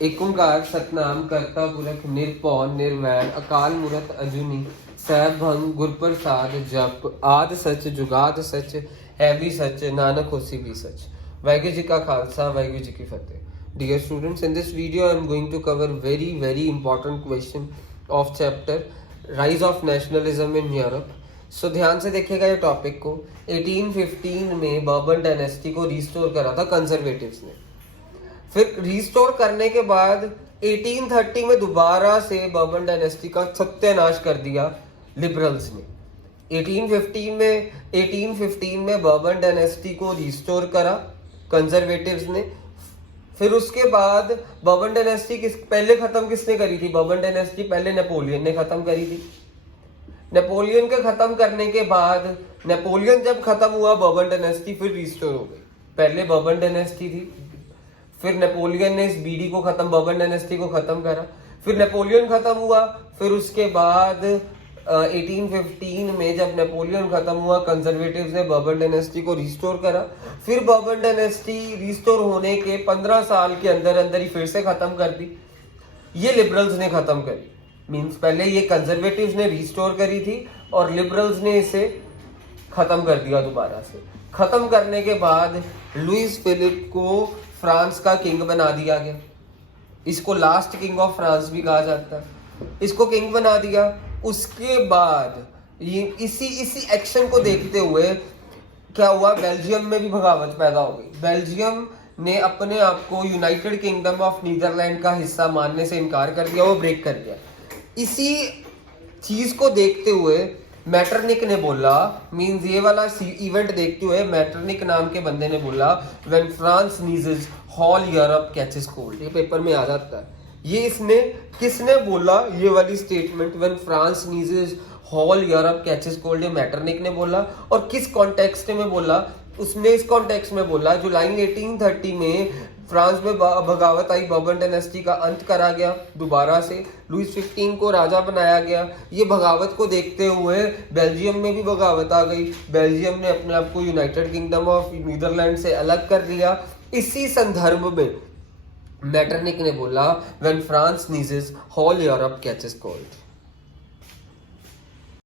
एक ओंकार सतनाम करता पुरख निरपौन निर्वैर अकाल मूरत अजूनी सैभ भंग गुरप्रसाद जप आद सच जुगाद सच है भी सच नानक होसी भी सच। वाहिगुरू जी का खालसा वाहिगुरू जी की फतेह। Dear students, in this video I am going to cover very important question of chapter Rise of Nationalism in Europe. So ध्यान से देखिएगा ये टॉपिक को। 1815 में बर्बन डायनेस्टी को रिस्टोर करा था कंजर्वेटिव्स ने। फिर रिस्टोर करने के बाद 1830 में दोबारा से बर्बन डायनेस्टी का सत्यानाश कर दिया लिबरल्स ने। 1815 में बर्बन डायनेस्टी को रिस्टोर करा कंजर्वेटिव्स ने। फिर उसके बाद बर्बन डायनेस्टी पहले खत्म किसने करी थी? बर्बन डायनेस्टी पहले नेपोलियन ने खत्म करी थी। नेपोलियन के खत्म करने के बाद नेपोलियन जब खत्म हुआ बर्बन डायनेस्टी फिर रिस्टोर हो गई। पहले बर्बन डायनेस्टी थी, फिर नेपोलियन ने इस बीडी को खत्म, बर्बन डायनेस्टी को खत्म करा। फिर नेपोलियन खत्म हुआ, फिर उसके बाद 1815 में जब नेपोलियन खत्म हुआ कंजर्वेटिव्स ने बर्बन डायनेस्टी को रिस्टोर करा। फिर बर्बन डायनेस्टी रिस्टोर होने के 15 साल के अंदर अंदर ही फिर से खत्म कर दी। ये लिबरल्स ने खत्म करी। मींस पहले ये कंजर्वेटिव्स ने रिस्टोर करी थी और लिबरल्स ने इसे खत्म कर दिया दोबारा से। खत्म करने के बाद लुईस फिलिप को फ्रांस का किंग बना दिया गया। इसको लास्ट किंग ऑफ फ्रांस भी कहा जाता है। इसको किंग बना दिया। उसके बाद ये इसी एक्शन को देखते हुए क्या हुआ, बेल्जियम में भी बगावत पैदा हो गई। बेल्जियम ने अपने आप को यूनाइटेड किंगडम ऑफ नीदरलैंड का हिस्सा मानने से इनकार कर दिया, वो ब्रेक कर दिया। इसी चीज को देखते हुए मैटरनिक ने बोला, मींस ये वाला इवेंट देखते हुए मैटरनिक नाम के बंदे ने बोला, when France sneezes whole Europe catches cold. ये पेपर में आ जाता है। ये इसने किसने बोला ये वाली statement, when France sneezes whole Europe catches cold? ये मैटरनिक ने बोला। और किस कॉन्टेक्स्ट में बोला? उसने इस कॉन्टेक्स्ट में बोला जुलाई 1830 में फ्रांस में बगावत आई, बर्बन डायनेस्टी का अंत करा गया दोबारा से, लुईस 15 को राजा बनाया गया। ये बगावत को देखते हुए बेल्जियम में भी बगावत आ गई। बेल्जियम ने अपने आप को यूनाइटेड किंगडम ऑफ नीदरलैंड से अलग कर लिया। इसी संदर्भ में मैटरनिक ने बोला, when France sneezes whole Europe catches cold.